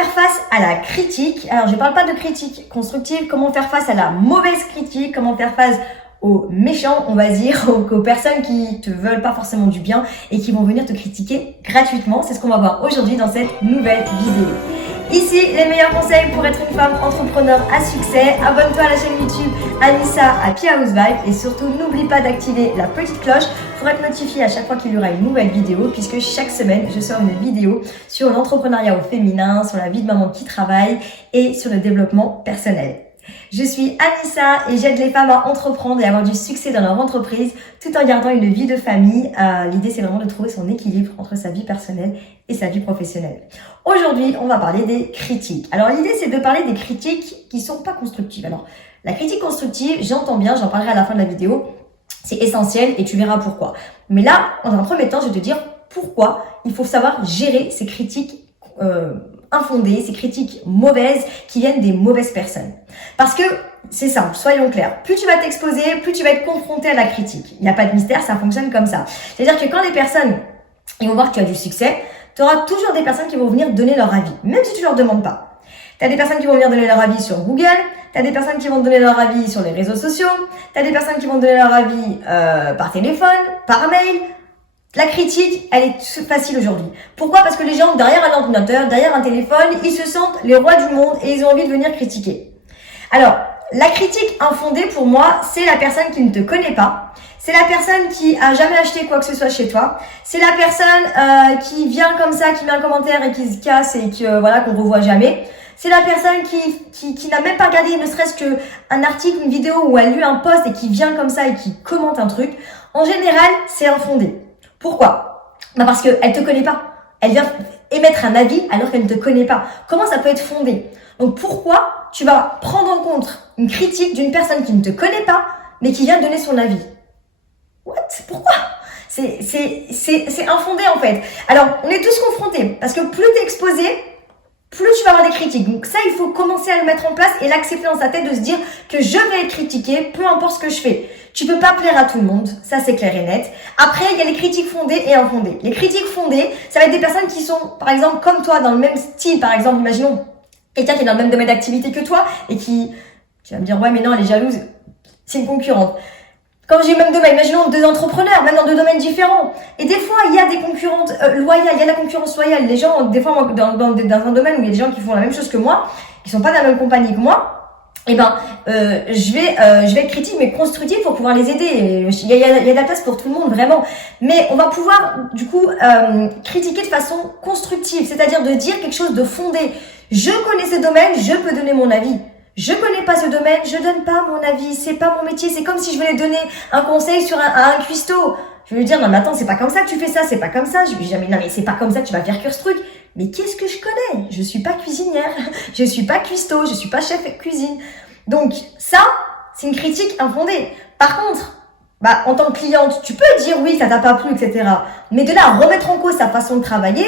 faire face à la critique? Alors, je ne parle pas de critique constructive. Comment faire face à la mauvaise critique? Comment faire face aux méchants, on va dire, aux personnes qui te veulent pas forcément du bien et qui vont venir te critiquer gratuitement? C'est ce qu'on va voir aujourd'hui dans cette nouvelle vidéo. Ici, les meilleurs conseils pour être une femme entrepreneur à succès. Abonne-toi à la chaîne YouTube Anissa Happy House Vibe et surtout n'oublie pas d'activer la petite cloche pour être notifié à chaque fois qu'il y aura une nouvelle vidéo, puisque chaque semaine, je sors une vidéo sur l'entrepreneuriat au féminin, sur la vie de maman qui travaille et sur le développement personnel. Je suis Anissa et j'aide les femmes à entreprendre et à avoir du succès dans leur entreprise tout en gardant une vie de famille. L'idée, c'est vraiment de trouver son équilibre entre sa vie personnelle et sa vie professionnelle. Aujourd'hui, on va parler des critiques. Alors, l'idée, c'est de parler des critiques qui sont pas constructives. Alors, la critique constructive, j'entends bien, j'en parlerai à la fin de la vidéo. C'est essentiel et tu verras pourquoi. Mais là, dans un premier temps, je vais te dire pourquoi il faut savoir gérer ces critiques infondées, ces critiques mauvaises qui viennent des mauvaises personnes. Parce que c'est simple, soyons clairs. Plus tu vas t'exposer, plus tu vas être confronté à la critique. Il n'y a pas de mystère, ça fonctionne comme ça. C'est-à-dire que quand les personnes ils vont voir que tu as du succès, tu auras toujours des personnes qui vont venir donner leur avis, même si tu leur demandes pas. Tu as des personnes qui vont venir donner leur avis sur Google, tu as des personnes qui vont donner leur avis sur les réseaux sociaux, tu as des personnes qui vont donner leur avis par téléphone, par mail. La critique, elle est facile aujourd'hui. Pourquoi? Parce que les gens, derrière un ordinateur, derrière un téléphone, ils se sentent les rois du monde et ils ont envie de venir critiquer. Alors, la critique infondée, pour moi, c'est la personne qui ne te connaît pas. C'est la personne qui a jamais acheté quoi que ce soit chez toi. C'est la personne qui vient comme ça, qui met un commentaire et qui se casse et que voilà qu'on revoit jamais. C'est la personne qui n'a même pas regardé ne serait-ce qu'un article, une vidéo où elle lit un post et qui vient comme ça et qui commente un truc. En général, c'est infondé. Pourquoi? Parce qu'elle te connaît pas. Elle vient émettre un avis alors qu'elle ne te connaît pas. Comment ça peut être fondé? Donc pourquoi tu vas prendre en compte une critique d'une personne qui ne te connaît pas mais qui vient donner son avis? What? Pourquoi? C'est infondé en fait. Alors on est tous confrontés parce que plus t'es exposé, plus tu vas avoir des critiques. Donc ça, il faut commencer à le mettre en place et l'accepter dans sa tête de se dire que je vais être critiqué, peu importe ce que je fais. Tu peux pas plaire à tout le monde, ça c'est clair et net. Après, il y a les critiques fondées et infondées. Les critiques fondées, ça va être des personnes qui sont, par exemple, comme toi, dans le même style. Par exemple, imaginons quelqu'un qui est dans le même domaine d'activité que toi et qui, tu vas me dire, ouais, mais non, elle est jalouse. C'est une concurrente. Quand j'ai le même domaine, imaginons deux entrepreneurs, même dans deux domaines différents. Et des fois, il y a des concurrentes loyales, il y a la concurrence loyale. Les gens, des fois, dans un domaine où il y a des gens qui font la même chose que moi, qui sont pas dans la même compagnie que moi, eh ben, je vais être critique mais constructive pour pouvoir les aider. Il y a de la place pour tout le monde, vraiment. Mais on va pouvoir, du coup, critiquer de façon constructive, c'est-à-dire de dire quelque chose de fondé. Je connais ce domaine, je peux donner mon avis. Je connais pas ce domaine, je donne pas mon avis, c'est pas mon métier. C'est comme si je voulais donner un conseil sur un cuistot. Je vais lui dire, non mais attends, c'est pas comme ça que tu fais ça, c'est pas comme ça. Je lui dis jamais, non mais c'est pas comme ça que tu vas faire cuire ce truc. Mais qu'est-ce que je connais? Je suis pas cuisinière, je suis pas cuistot, je suis pas chef de cuisine. Donc ça, c'est une critique infondée. Par contre, en tant que cliente, tu peux dire oui, ça t'a pas plu, etc. Mais de là à remettre en cause sa façon de travailler,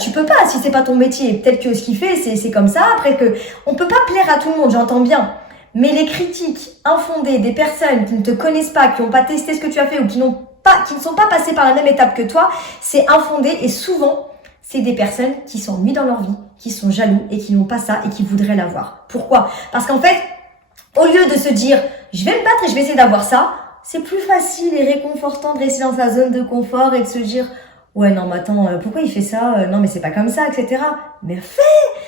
tu peux pas, si c'est pas ton métier. Peut-être que ce qu'il fait, c'est comme ça. Après que, on peut pas plaire à tout le monde, j'entends bien. Mais les critiques infondées des personnes qui ne te connaissent pas, qui n'ont pas testé ce que tu as fait ou qui ne sont pas passées par la même étape que toi, c'est infondé et souvent, c'est des personnes qui s'ennuient dans leur vie, qui sont jaloux et qui n'ont pas ça et qui voudraient l'avoir. Pourquoi? Parce qu'en fait, au lieu de se dire, je vais me battre et je vais essayer d'avoir ça, c'est plus facile et réconfortant de rester dans sa zone de confort et de se dire, ouais, non, mais attends, pourquoi il fait ça? Non, mais c'est pas comme ça, etc. Mais fais!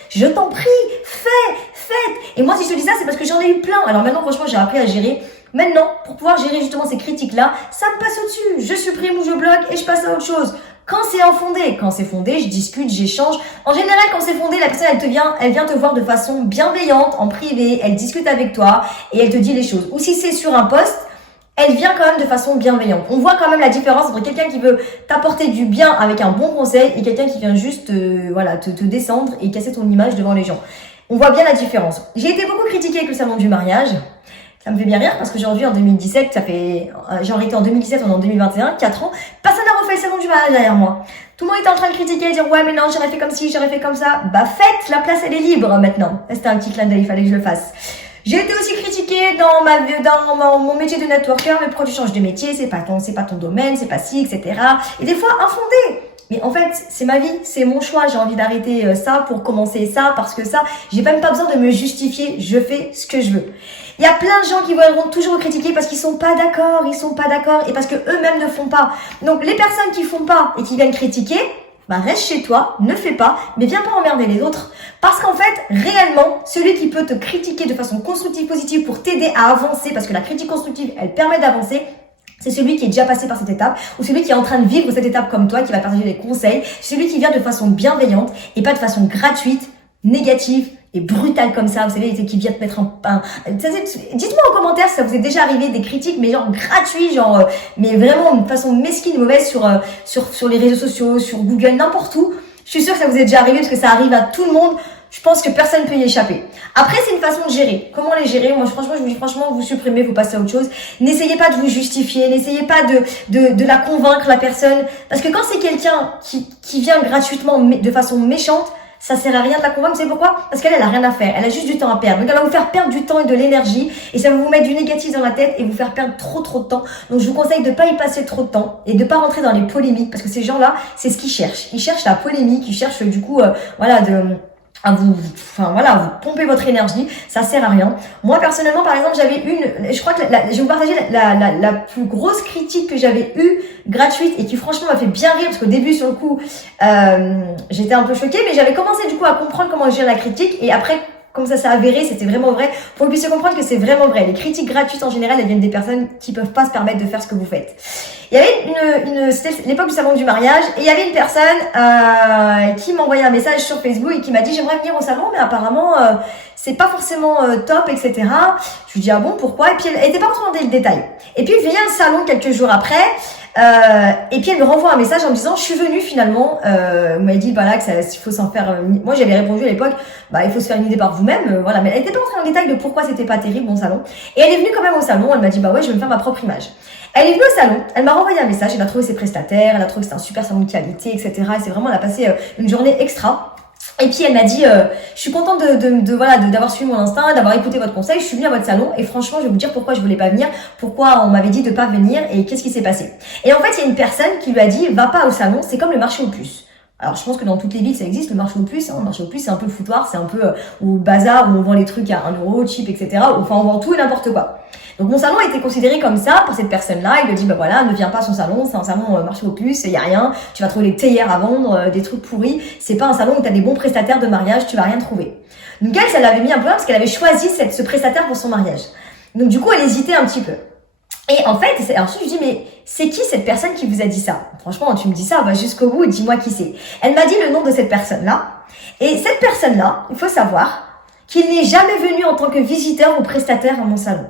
Je t'en prie! Faites! Et moi, si je te dis ça, c'est parce que j'en ai eu plein. Alors maintenant, franchement, j'ai appris à gérer. Maintenant, pour pouvoir gérer justement ces critiques-là, ça me passe au-dessus. Je supprime ou je bloque et je passe à autre chose. Quand c'est infondé, je discute, j'échange. En général, quand c'est fondé, la personne, elle vient te voir de façon bienveillante, en privé, elle discute avec toi et elle te dit les choses. Ou si c'est sur un post, elle vient quand même de façon bienveillante. On voit quand même la différence entre quelqu'un qui veut t'apporter du bien avec un bon conseil et quelqu'un qui vient juste te descendre et casser ton image devant les gens. On voit bien la différence. J'ai été beaucoup critiquée avec le salon du mariage. Ça me fait bien rire parce qu'aujourd'hui, en 2017, j'ai arrêté en 2017, on est en 2021, 4 ans, personne n'a refait le salon du mariage derrière moi. Tout le monde était en train de critiquer, dire ouais mais non, j'aurais fait comme ci, j'aurais fait comme ça. Faites, la place elle est libre maintenant. C'était un petit clin d'œil, il fallait que je le fasse. J'ai été aussi critiquée dans mon métier de networker, mais pourquoi tu changes de métier, c'est pas ton domaine, c'est pas ci, etc. Et des fois infondé. Mais en fait, c'est ma vie, c'est mon choix. J'ai envie d'arrêter ça pour commencer ça, parce que ça, j'ai même pas besoin de me justifier. Je fais ce que je veux. Il y a plein de gens qui vont toujours critiquer parce qu'ils sont pas d'accord, et parce que eux-mêmes ne font pas. Donc, les personnes qui font pas et qui viennent critiquer, bah reste chez toi, ne fais pas, mais viens pas emmerder les autres. Parce qu'en fait, réellement, celui qui peut te critiquer de façon constructive, positive pour t'aider à avancer, parce que la critique constructive, elle permet d'avancer, c'est celui qui est déjà passé par cette étape, ou celui qui est en train de vivre cette étape comme toi, qui va partager des conseils, celui qui vient de façon bienveillante et pas de façon gratuite, négative et brutale comme ça, vous savez, qui vient te mettre dites-moi en commentaire si ça vous est déjà arrivé des critiques, mais genre gratuits, mais vraiment de façon mesquine, mauvaise sur les réseaux sociaux, sur Google, n'importe où. Je suis sûre que ça vous est déjà arrivé parce que ça arrive à tout le monde. Je pense que personne ne peut y échapper. Après, c'est une façon de gérer. Comment les gérer? Moi, franchement, je vous dis, vous supprimez, vous passez à autre chose. N'essayez pas de vous justifier, n'essayez pas de la convaincre, la personne. Parce que quand c'est quelqu'un qui vient gratuitement, de façon méchante, ça sert à rien de la convaincre. Vous savez pourquoi? Parce qu'elle a rien à faire. Elle a juste du temps à perdre. Donc, elle va vous faire perdre du temps et de l'énergie. Et ça va vous mettre du négatif dans la tête et vous faire perdre trop de temps. Donc, je vous conseille de pas y passer trop de temps et de pas rentrer dans les polémiques. Parce que ces gens-là, c'est ce qu'ils cherchent. Ils cherchent la polémique. Ils cherchent, du coup, à vous pomper votre énergie, ça sert à rien. Moi, personnellement, par exemple, je crois que je vais vous partager la plus grosse critique que j'avais eue, gratuite, et qui franchement m'a fait bien rire, parce qu'au début, sur le coup, j'étais un peu choquée, mais j'avais commencé du coup à comprendre comment gérer la critique, et après, comme ça s'est avéré, c'était vraiment vrai, pour que vous puissiez comprendre que c'est vraiment vrai. Les critiques gratuites, en général, elles viennent des personnes qui peuvent pas se permettre de faire ce que vous faites. Il y avait c'était l'époque du salon du mariage, et il y avait une personne qui m'envoyait un message sur Facebook et qui m'a dit j'aimerais venir au salon, mais apparemment c'est pas forcément top, etc. Je lui dis ah bon, pourquoi? Et puis elle était pas forcément dans le détail. Et puis il vient un salon quelques jours après. Et puis elle me renvoie un message en me disant je suis venue finalement, vous m'avez dit voilà que il faut s'en faire, moi j'avais répondu à l'époque il faut se faire une idée par vous-même, voilà, mais elle était pas entrée en détail de pourquoi c'était pas terrible mon salon, et elle est venue quand même au salon, elle m'a dit ouais je vais me faire ma propre image. Elle est venue au salon, elle m'a renvoyé un message, elle a trouvé ses prestataires, elle a trouvé que c'était un super salon de qualité, etc. Et c'est vraiment, elle a passé une journée extra. Et puis elle m'a dit je suis contente d'avoir suivi mon instinct, d'avoir écouté votre conseil, je suis venue à votre salon et franchement je vais vous dire pourquoi je voulais pas venir, pourquoi on m'avait dit de pas venir et qu'est-ce qui s'est passé. Et en fait il y a une personne qui lui a dit va pas au salon, c'est comme le marché aux puces. Alors je pense que dans toutes les villes ça existe le marché aux puces, hein. Le marché aux puces c'est un peu le foutoir, c'est un peu au bazar où on vend les trucs à 1 euro, cheap, etc. Enfin on vend tout et n'importe quoi. Donc mon salon a été considéré comme ça par cette personne-là. Il lui a dit voilà, ne viens pas à son salon, c'est un salon marché aux puces, il y a rien, tu vas trouver des théières à vendre, des trucs pourris, c'est pas un salon où tu as des bons prestataires de mariage, tu vas rien trouver. Donc elle, ça l'avait mis un peu parce qu'elle avait choisi ce prestataire pour son mariage. Donc du coup, elle hésitait un petit peu. Et en fait, ensuite je dis mais c'est qui cette personne qui vous a dit ça? Franchement, tu me dis ça, va jusqu'au bout et dis-moi qui c'est. Elle m'a dit le nom de cette personne-là. Et cette personne-là, il faut savoir qu'il n'est jamais venu en tant que visiteur ou prestataire à mon salon.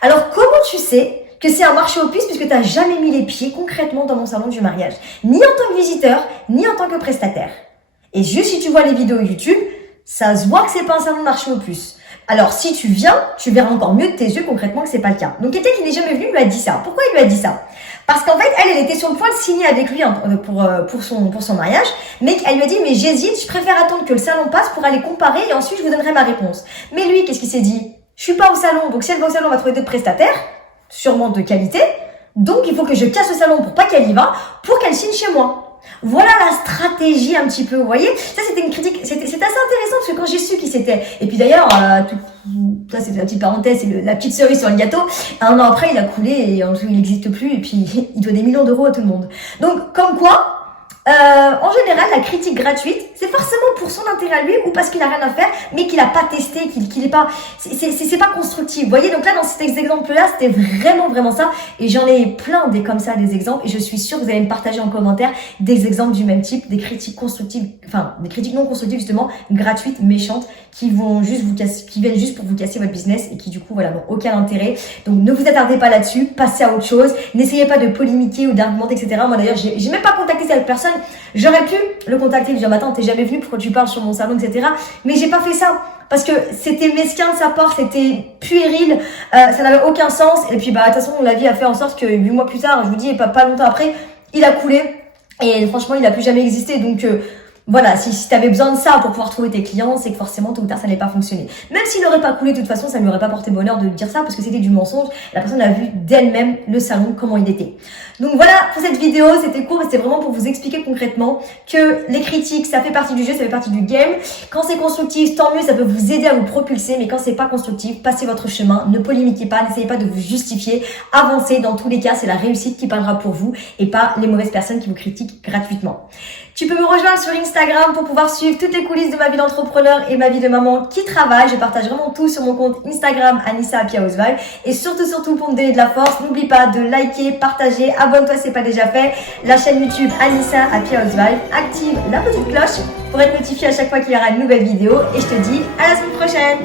Alors, comment tu sais que c'est un marché aux puces puisque tu n'as jamais mis les pieds concrètement dans mon salon du mariage? Ni en tant que visiteur, ni en tant que prestataire. Et juste si tu vois les vidéos YouTube, ça se voit que c'est pas un salon de marché aux puces. Alors, si tu viens, tu verras encore mieux de tes yeux concrètement que c'est pas le cas. Donc, quelqu'un qui n'est jamais venu lui a dit ça. Pourquoi il lui a dit ça? Parce qu'en fait, elle était sur le point de signer avec lui pour son mariage, mais elle lui a dit mais j'hésite, je préfère attendre que le salon passe pour aller comparer et ensuite je vous donnerai ma réponse. Mais lui, qu'est-ce qu'il s'est dit? Je suis pas au salon, donc si elle va au salon, on va trouver d'autres prestataires, sûrement de qualité. Donc il faut que je casse le salon pour pas qu'elle y va, pour qu'elle signe chez moi. Voilà la stratégie un petit peu, vous voyez. Ça c'était une critique, c'est assez intéressant parce que quand j'ai su qui c'était. Et puis d'ailleurs, ça c'est la petite parenthèse, c'est la petite cerise sur le gâteau. 1 an après, il a coulé et il n'existe plus et puis il doit des millions d'euros à tout le monde. Donc comme quoi. En général, la critique gratuite, c'est forcément pour son intérêt à lui ou parce qu'il a rien à faire, mais qu'il a pas testé, qu'il est pas, c'est pas constructif. Vous voyez, donc là, dans cet exemple-là, c'était vraiment ça. Et j'en ai plein comme ça, des exemples. Et je suis sûre que vous allez me partager en commentaire des exemples du même type, des critiques constructives, enfin, des critiques non constructives, justement, gratuites, méchantes, qui vont juste vous casser, qui viennent juste pour vous casser votre business et qui, du coup, voilà, n'ont aucun intérêt. Donc, ne vous attardez pas là-dessus, passez à autre chose. N'essayez pas de polémiquer ou d'argumenter, etc. Moi, d'ailleurs, j'ai même pas contacté cette personne. J'aurais pu le contacter, lui dire attends, t'es jamais venu, pourquoi tu parles sur mon salon, etc. Mais j'ai pas fait ça parce que c'était mesquin de sa part, c'était puéril, ça n'avait aucun sens. Et puis de toute façon la vie a fait en sorte que 8 mois plus tard, je vous dis, pas longtemps après, il a coulé et franchement il a plus jamais existé. Donc Voilà, si tu avais besoin de ça pour pouvoir trouver tes clients, c'est que forcément, tôt ou tard, ça n'allait pas fonctionner. Même s'il n'aurait pas coulé, de toute façon, ça ne lui aurait pas porté bonheur de dire ça parce que c'était du mensonge. La personne a vu d'elle-même le salon, comment il était. Donc voilà pour cette vidéo, c'était court, mais c'était vraiment pour vous expliquer concrètement que les critiques, ça fait partie du jeu, ça fait partie du game. Quand c'est constructif, tant mieux, ça peut vous aider à vous propulser, mais quand c'est pas constructif, passez votre chemin, ne polémiquez pas, n'essayez pas de vous justifier, avancez. Dans tous les cas, c'est la réussite qui parlera pour vous et pas les mauvaises personnes qui vous critiquent gratuitement. Tu peux me rejoindre sur Instagram pour pouvoir suivre toutes les coulisses de ma vie d'entrepreneur et ma vie de maman qui travaille. Je partage vraiment tout sur mon compte Instagram Anissa Happy Housewife. Et surtout pour me donner de la force, n'oublie pas de liker, partager, abonne-toi si c'est pas déjà fait. La chaîne YouTube Anissa Happy Housewife, active la petite cloche pour être notifié à chaque fois qu'il y aura une nouvelle vidéo. Et je te dis à la semaine prochaine.